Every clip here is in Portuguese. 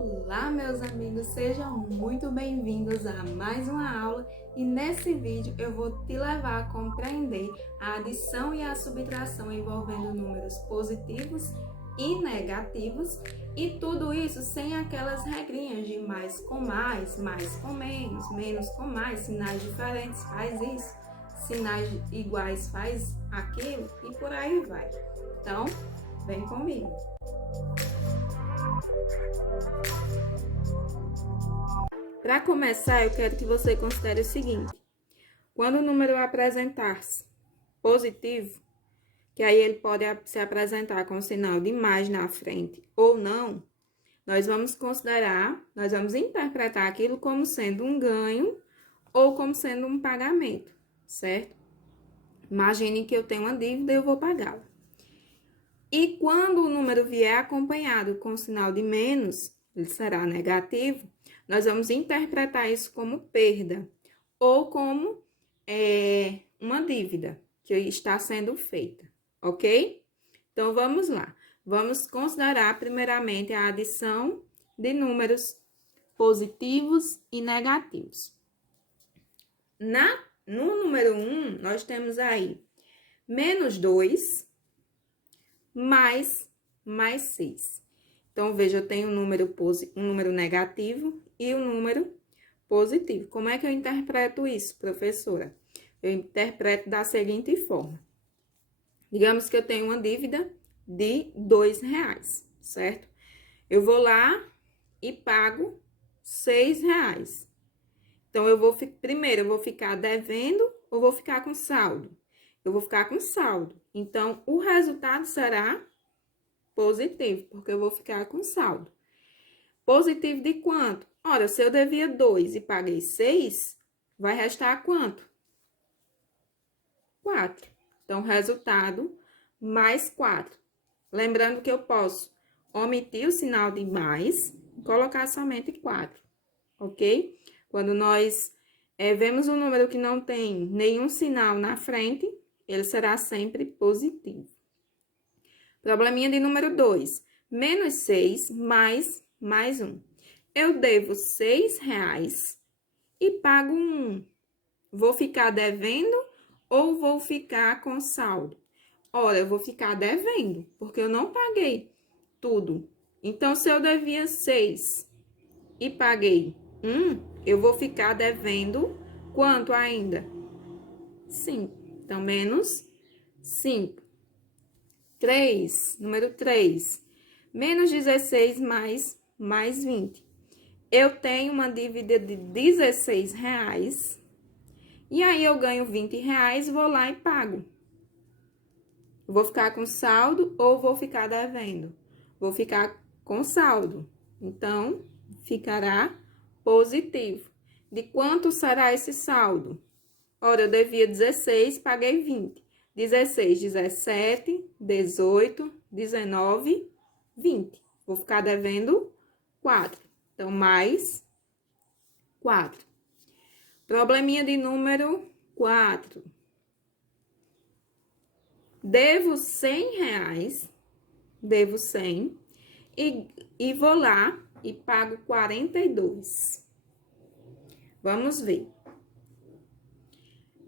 Olá, meus amigos, sejam muito bem-vindos a mais uma aula e nesse vídeo eu vou te levar a compreender a adição e a subtração envolvendo números positivos e negativos e tudo isso sem aquelas regrinhas de mais com mais com menos com mais, sinais diferentes faz isso, sinais iguais faz aquilo e por aí vai. Então, vem comigo. Para começar, eu quero que você considere o seguinte: quando o número apresentar-se positivo, que aí ele pode se apresentar com o sinal de mais na frente ou não, nós vamos interpretar aquilo como sendo um ganho ou como sendo um pagamento, certo? Imagine que eu tenho uma dívida e eu vou pagá-la. E quando o número vier acompanhado com o sinal de menos, ele será negativo, nós vamos interpretar isso como perda ou como uma dívida que está sendo feita, ok? Então, vamos lá. Vamos considerar primeiramente a adição de números positivos e negativos. No número 1, nós temos aí menos 2 mais 6. Então, veja, eu tenho um número negativo e um número positivo. Como é que eu interpreto isso, professora? Eu interpreto da seguinte forma. Digamos que eu tenho uma dívida de R$2, certo? Eu vou lá e pago R$6. Então, primeiro, eu vou ficar devendo ou vou ficar com saldo? Eu vou ficar com saldo. Então, o resultado será positivo, porque eu vou ficar com saldo. Positivo de quanto? Ora, se eu devia 2 e paguei 6, vai restar quanto? 4. Então, resultado, mais 4. Lembrando que eu posso omitir o sinal de mais e colocar somente 4, ok? Quando nós vemos um número que não tem nenhum sinal na frente, ele será sempre positivo. Probleminha de número 2. Menos 6 mais 1. Eu devo R$6 e pago 1. Vou ficar devendo ou vou ficar com saldo? Ora, eu vou ficar devendo, porque eu não paguei tudo. Então, se eu devia 6 e paguei 1, eu vou ficar devendo quanto ainda? 5. Então, menos 5. 3, número 3, menos 16 mais 20. Eu tenho uma dívida de R$16, e aí eu ganho R$20, vou lá e pago. Vou ficar com saldo ou vou ficar devendo? Vou ficar com saldo, então, ficará positivo. De quanto será esse saldo? Ora, eu devia 16, paguei 20. 16, 17, 18, 19, 20. Vou ficar devendo 4. Então, mais 4. Probleminha de número 4. Devo R$100, devo 100, e vou lá e pago 42. Vamos ver.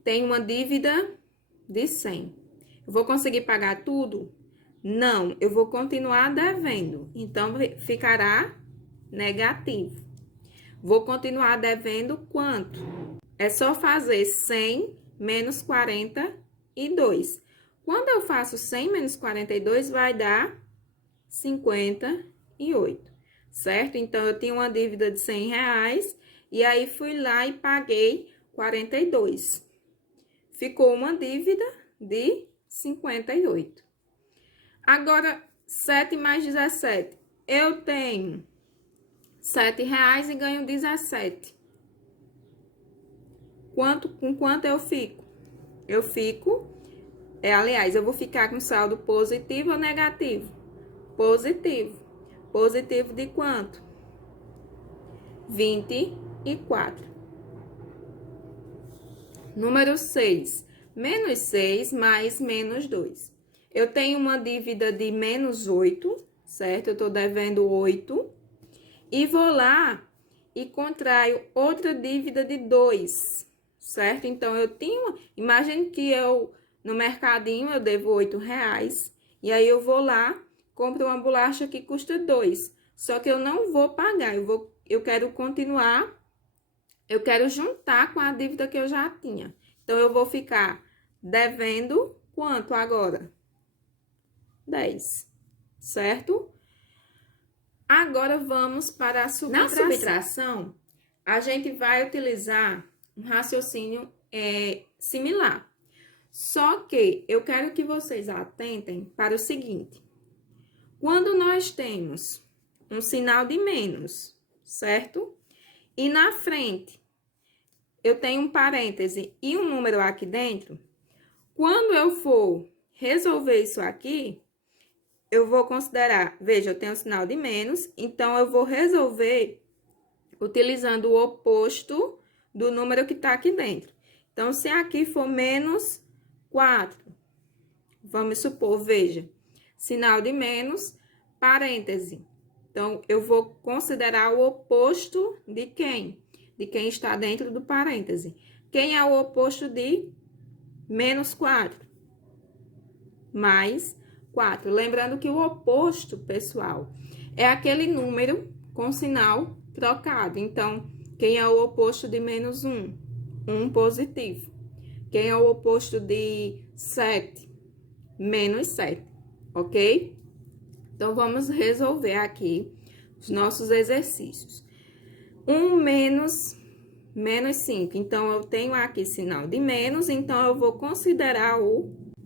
Tem uma dívida de 100. Eu vou conseguir pagar tudo? Não, eu vou continuar devendo. Então, ficará negativo. Vou continuar devendo quanto? É só fazer 100 menos 42. Quando eu faço 100 menos 42, vai dar 58, certo? Então, eu tinha uma dívida de R$100 e aí fui lá e paguei 42. Ficou uma dívida de 58. Agora, 7 mais 17. Eu tenho R$7 e ganho 17. Com quanto eu fico? Eu vou ficar com saldo positivo ou negativo? Positivo. Positivo de quanto? 24. Número 6, menos 6 mais menos 2. Eu tenho uma dívida de menos 8, certo? Eu tô devendo 8. e vou lá e contraio outra dívida de 2, certo? Então, eu tenho, imagine que no mercadinho, eu devo R$ 8, e aí eu vou lá, compro uma bolacha que custa 2, só que eu não vou pagar, eu quero continuar, eu quero juntar com a dívida que eu já tinha. Então, eu vou ficar devendo quanto agora? 10, certo? Agora, vamos para a subtração. Na subtração, a gente vai utilizar um raciocínio similar. Só que eu quero que vocês atentem para o seguinte. Quando nós temos um sinal de menos, certo? E na frente, eu tenho um parêntese e um número aqui dentro. Quando eu for resolver isso aqui, eu vou considerar, veja, eu tenho um sinal de menos, então eu vou resolver utilizando o oposto do número que está aqui dentro. Então, se aqui for menos 4, vamos supor, veja, sinal de menos, parêntese. Então, eu vou considerar o oposto de quem? De quem está dentro do parêntese. Quem é o oposto de menos 4? Mais 4. Lembrando que o oposto, pessoal, é aquele número com sinal trocado. Então, quem é o oposto de menos 1? 1 positivo. Quem é o oposto de 7? Menos 7, ok? Então, vamos resolver aqui os nossos exercícios. 1 menos 5. Então, eu tenho aqui sinal de menos, então eu vou considerar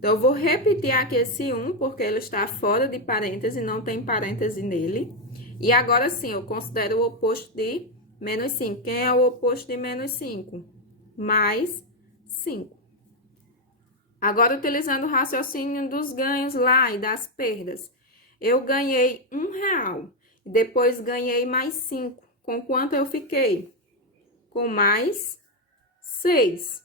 Então, eu vou repetir aqui esse 1, porque ele está fora de parêntese, não tem parêntese nele. E agora sim, eu considero o oposto de menos 5. Quem é o oposto de menos 5? Mais 5. Agora, utilizando o raciocínio dos ganhos lá e das perdas. Eu ganhei R$ 1, depois ganhei mais 5. Com quanto eu fiquei? Com mais 6.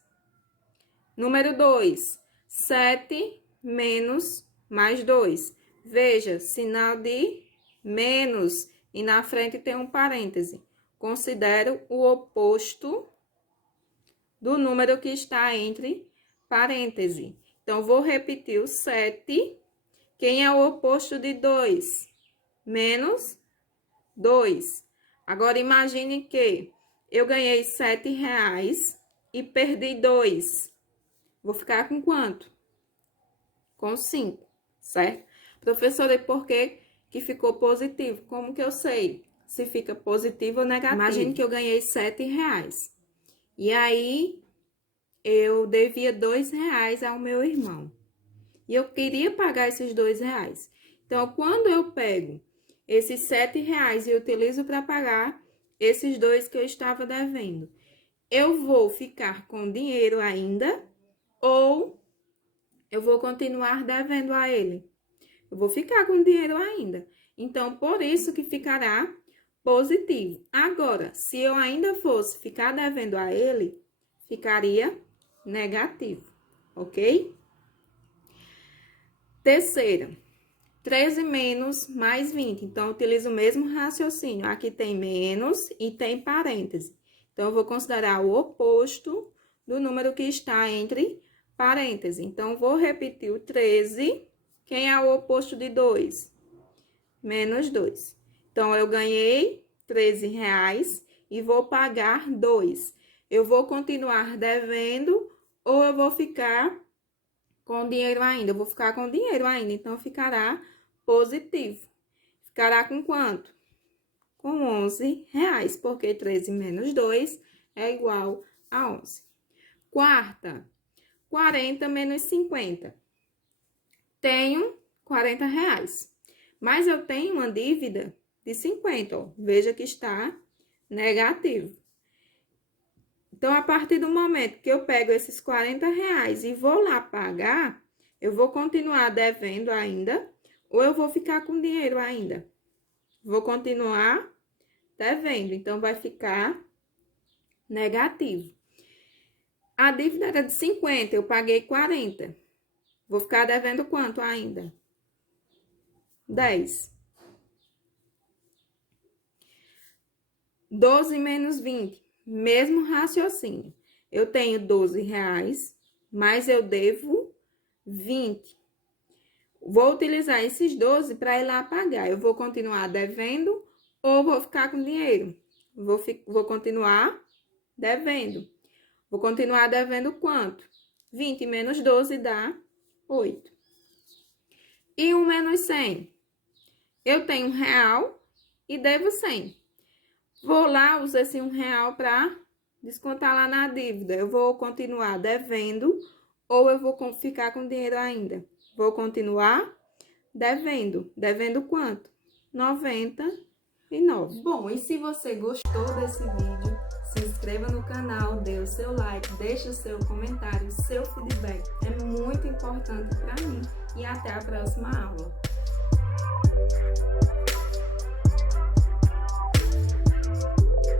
Número 2, 7 menos mais 2. Veja, sinal de menos e na frente tem um parêntese. Considero o oposto do número que está entre parêntese. Então, vou repetir o 7. Quem é o oposto de 2? Menos 2. Agora, imagine que eu ganhei R$ 7 e perdi 2. Vou ficar com quanto? Com 5, certo? Professora, e por que ficou positivo? Como que eu sei se fica positivo ou negativo? Imagine que eu ganhei R$ 7. E aí, eu devia R$ 2 ao meu irmão. E eu queria pagar esses R$ 2. Então, quando eu pego esses R$ 7 e utilizo para pagar esses 2 que eu estava devendo, eu vou ficar com dinheiro ainda ou eu vou continuar devendo a ele? Eu vou ficar com dinheiro ainda. Então, por isso que ficará positivo. Agora, se eu ainda fosse ficar devendo a ele, ficaria negativo, ok? Terceira, 13 menos mais 20. Então, eu utilizo o mesmo raciocínio. Aqui tem menos e tem parêntese. Então, eu vou considerar o oposto do número que está entre parênteses. Então, vou repetir o 13. Quem é o oposto de 2? Menos 2. Então, eu ganhei R$ 13 e vou pagar 2. Eu vou continuar devendo ou eu vou ficar com dinheiro ainda? Eu vou ficar com dinheiro ainda, então ficará positivo. Ficará com quanto? Com R$ 11, porque 13 menos 2 é igual a 11. Quarta, 40 menos 50. Tenho R$ 40, mas eu tenho uma dívida de 50, ó. Veja que está negativo. Então, a partir do momento que eu pego esses R$ 40 e vou lá pagar, eu vou continuar devendo ainda ou eu vou ficar com dinheiro ainda? Vou continuar devendo, então vai ficar negativo. A dívida era de 50, eu paguei 40. Vou ficar devendo quanto ainda? 10. 12 menos 20, mesmo raciocínio. Eu tenho 12 reais, mas eu devo 20. Vou utilizar esses 12 para ir lá pagar. Eu vou continuar devendo ou vou ficar com dinheiro? Vou continuar devendo. Vou continuar devendo quanto? 20 menos 12 dá 8. E 1 menos 100? Eu tenho R$1 e devo 100. Vou lá, uso esse R$1 para descontar lá na dívida. Eu vou continuar devendo ou eu vou ficar com dinheiro ainda? Vou continuar devendo. Devendo quanto? 99. Bom, e se você gostou desse vídeo, se inscreva no canal, dê o seu like, deixe o seu comentário, o seu feedback. É muito importante para mim. E até a próxima aula.